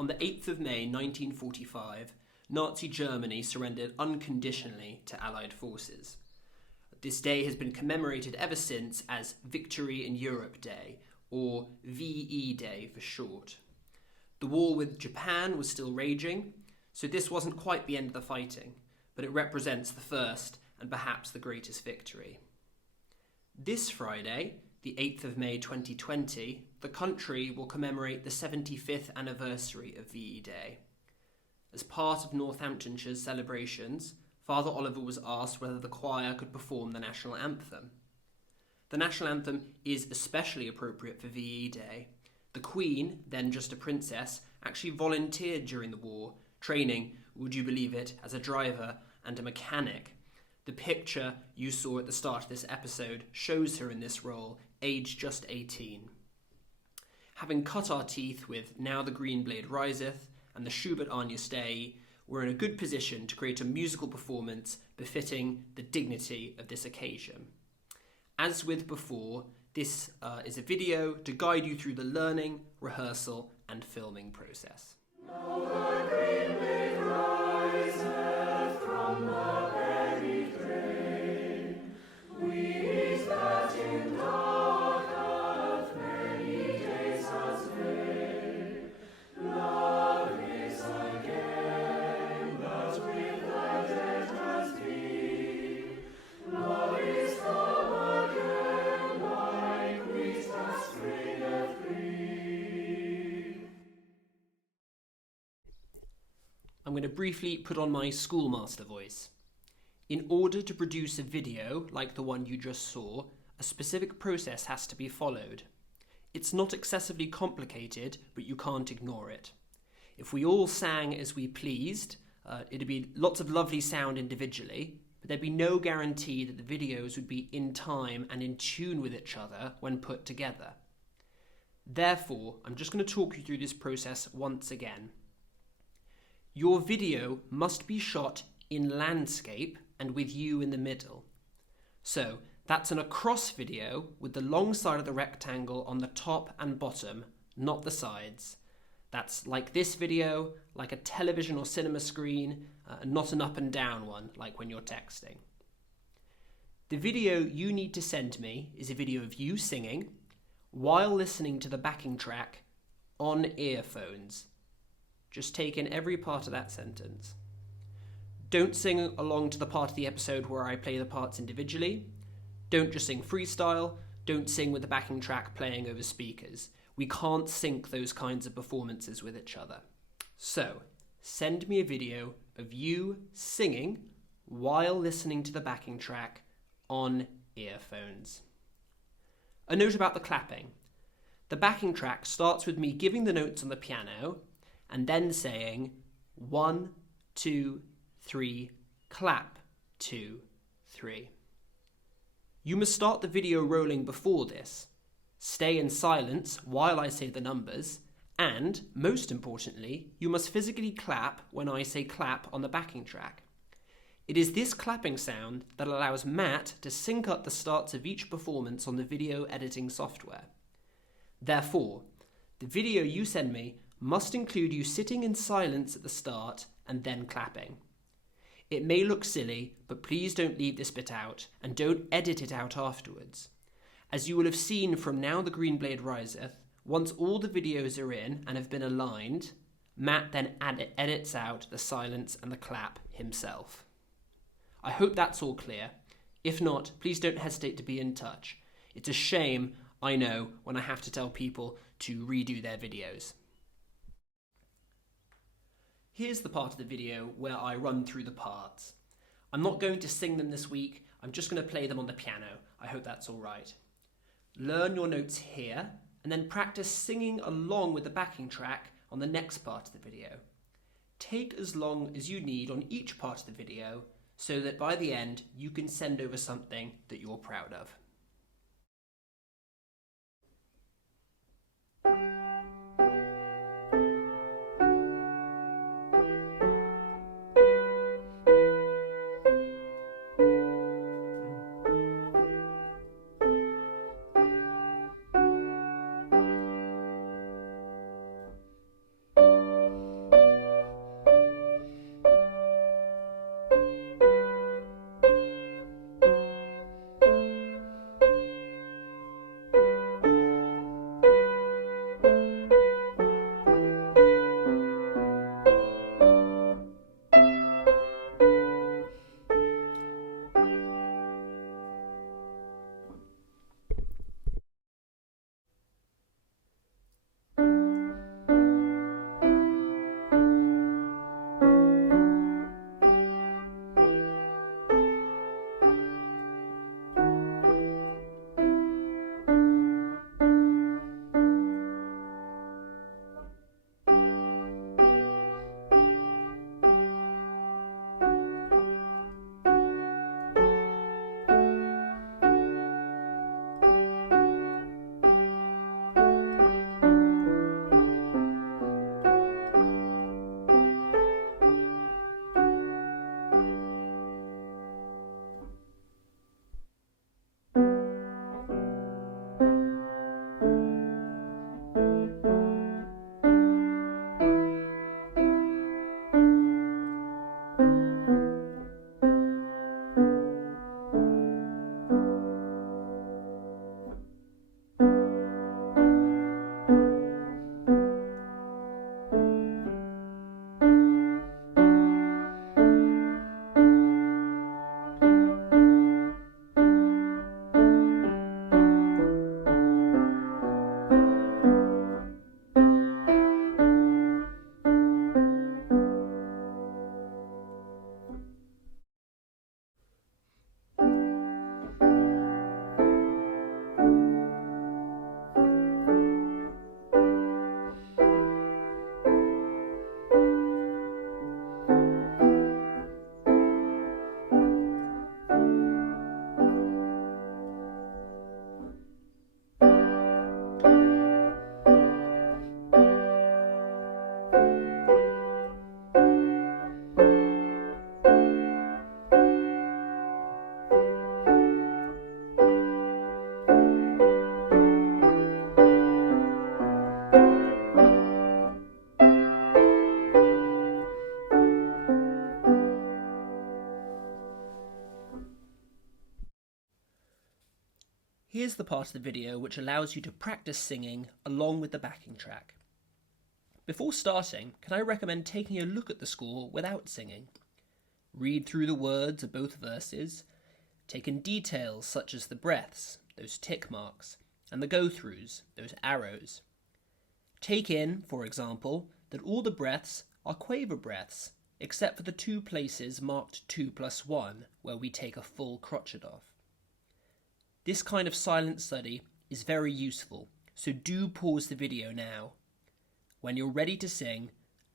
On the 8th of May 1945, Nazi Germany surrendered unconditionally to Allied forces. This day has been commemorated ever since as Victory in Europe Day, or VE Day for short. The war with Japan was still raging, so this wasn't quite the end of the fighting, but it represents the first and perhaps the greatest victory. This Friday, the 8th of May 2020, the country will commemorate the 75th anniversary of VE Day. As part of Northamptonshire's celebrations, Father Oliver was asked whether the choir could perform the national anthem. The national anthem is especially appropriate for VE Day. The Queen, then just a princess, actually volunteered during the war, training, would you believe it, as a driver and a mechanic. The picture you saw at the start of this episode shows her in this role, aged just 18. Having cut our teeth with Now the Green Blade Riseth and the Schubert Agnus Dei, we're in a good position to create a musical performance befitting the dignity of this occasion. As with before, this is a video to guide you through the learning, rehearsal and filming process. Now the green blade riseth from the buried grain. Weeds that in dark earth many days has lain. Love is again that with the dead has been. Love is come again like wheat that springeth green. I'm going to briefly put on my schoolmaster voice. In order to produce a video like the one you just saw, a specific process has to be followed. It's not excessively complicated, but you can't ignore it. If we all sang as we pleased, it'd be lots of lovely sound individually, but there'd be no guarantee that the videos would be in time and in tune with each other when put together. Therefore, I'm just going to talk you through this process once again. Your video must be shot in landscape and with you in the middle. So that's an across video with the long side of the rectangle on the top and bottom, not the sides. That's like this video, like a television or cinema screen, not an up and down one like when you're texting. The video you need to send me is a video of you singing while listening to the backing track on earphones. Just take in every part of that sentence. Don't sing along to the part of the episode where I play the parts individually. Don't just sing freestyle. Don't sing with the backing track playing over speakers. We can't sync those kinds of performances with each other. So, send me a video of you singing while listening to the backing track on earphones. A note about the clapping. The backing track starts with me giving the notes on the piano and then saying 1, 2, 3, clap, 2, 3. You must start the video rolling before this. Stay in silence while I say the numbers, and, most importantly, you must physically clap when I say clap on the backing track. It is this clapping sound that allows Matt to sync up the starts of each performance on the video editing software. Therefore, the video you send me must include you sitting in silence at the start and then clapping. It may look silly, but please don't leave this bit out and don't edit it out afterwards. As you will have seen from Now the Green Blade Riseth, once all the videos are in and have been aligned, Matt then edits out the silence and the clap himself. I hope that's all clear. If not, please don't hesitate to be in touch. It's a shame, I know, when I have to tell people to redo their videos. Here's the part of the video where I run through the parts. I'm not going to sing them this week, I'm just going to play them on the piano. I hope that's all right. Learn your notes here, and then practice singing along with the backing track on the next part of the video. Take as long as you need on each part of the video, so that by the end you can send over something that you're proud of. here's the part of the video which allows you to practice singing along with the backing track. Before starting, can I recommend taking a look at the score without singing? Read through the words of both verses, take in details such as the breaths, those tick marks, and the go-throughs, those arrows. Take in, for example, that all the breaths are quaver breaths, except for the two places marked 2+1, where we take a full crotchet off. This kind of silent study is very useful, so do pause the video now. When you're ready to sing,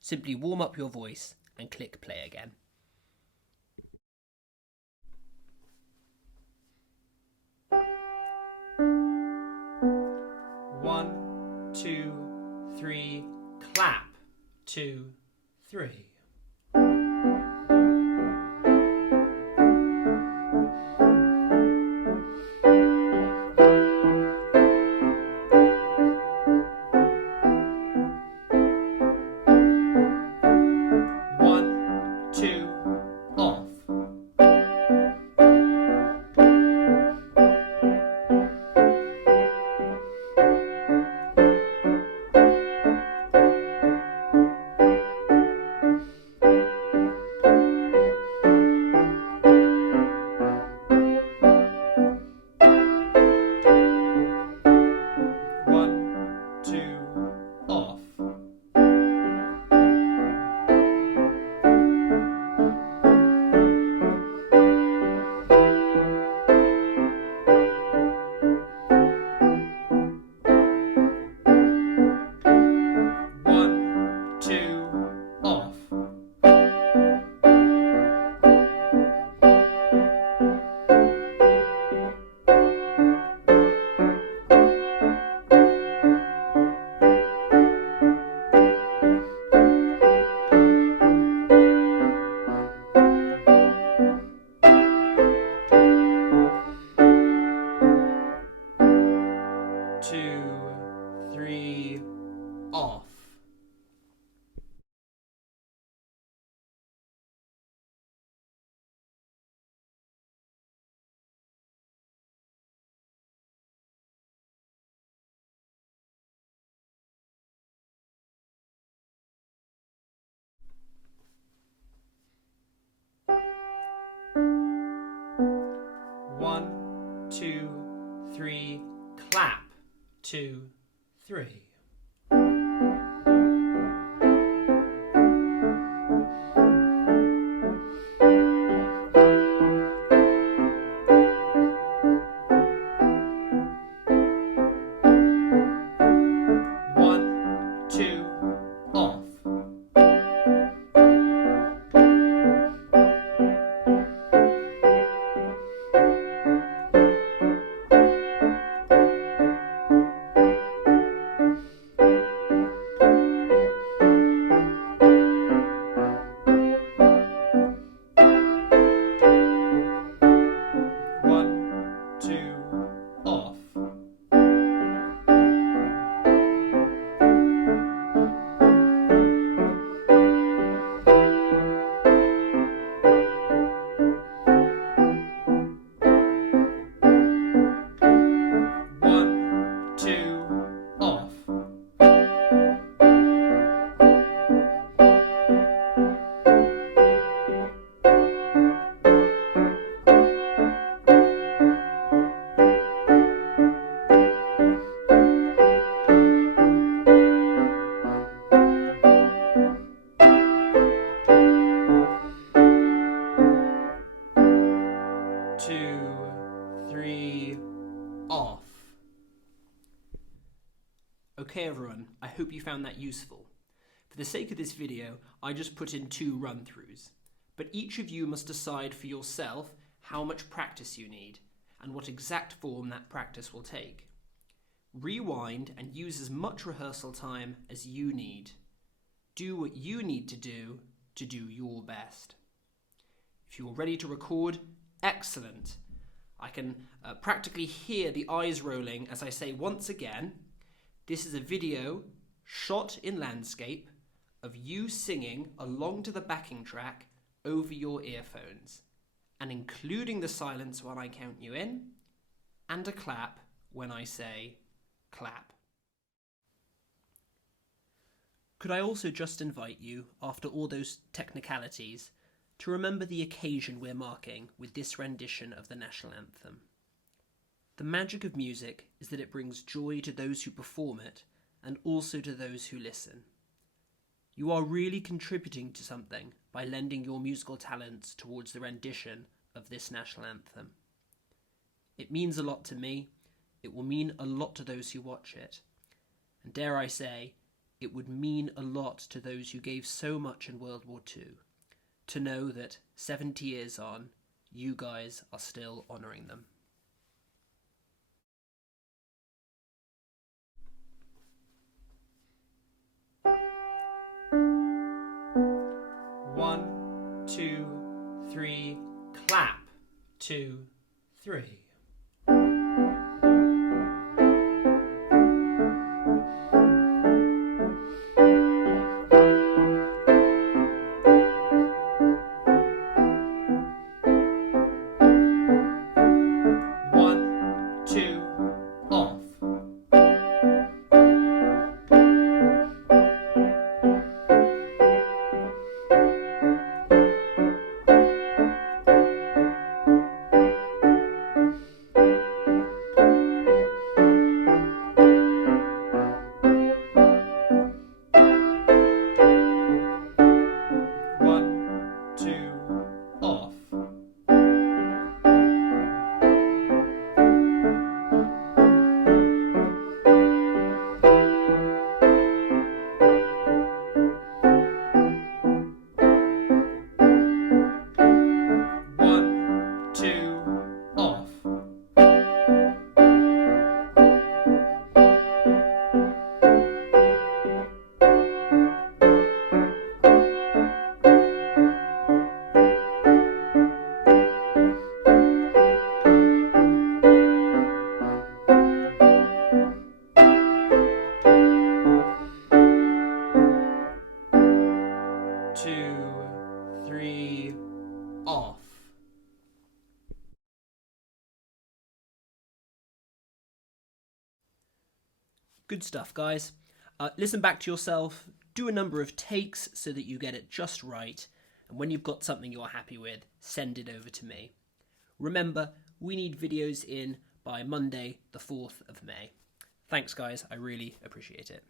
simply warm up your voice and click play again. One, two, three, clap. 2, 3. Off. One, two, three, clap. 2, 3. Okay everyone, I hope you found that useful. For the sake of this video, I just put in 2 run-throughs, but each of you must decide for yourself how much practice you need and what exact form that practice will take. Rewind and use as much rehearsal time as you need. Do what you need to do your best. If you're ready to record, excellent. I can practically hear the eyes rolling as I say once again, this is a video shot in landscape of you singing along to the backing track over your earphones and including the silence when I count you in and a clap when I say clap. Could I also just invite you, after all those technicalities, to remember the occasion we're marking with this rendition of the national anthem. The magic of music is that it brings joy to those who perform it and also to those who listen. You are really contributing to something by lending your musical talents towards the rendition of this national anthem. It means a lot to me, it will mean a lot to those who watch it, and dare I say, it would mean a lot to those who gave so much in World War II, to know that 70 years on, you guys are still honouring them. One, two, three, clap. 2, 3. Off. Good stuff, guys. Listen back to yourself, do a number of takes so that you get it just right, and when you've got something you're happy with, send it over to me. Remember, we need videos in by Monday, the 4th of May. Thanks, guys. I really appreciate it.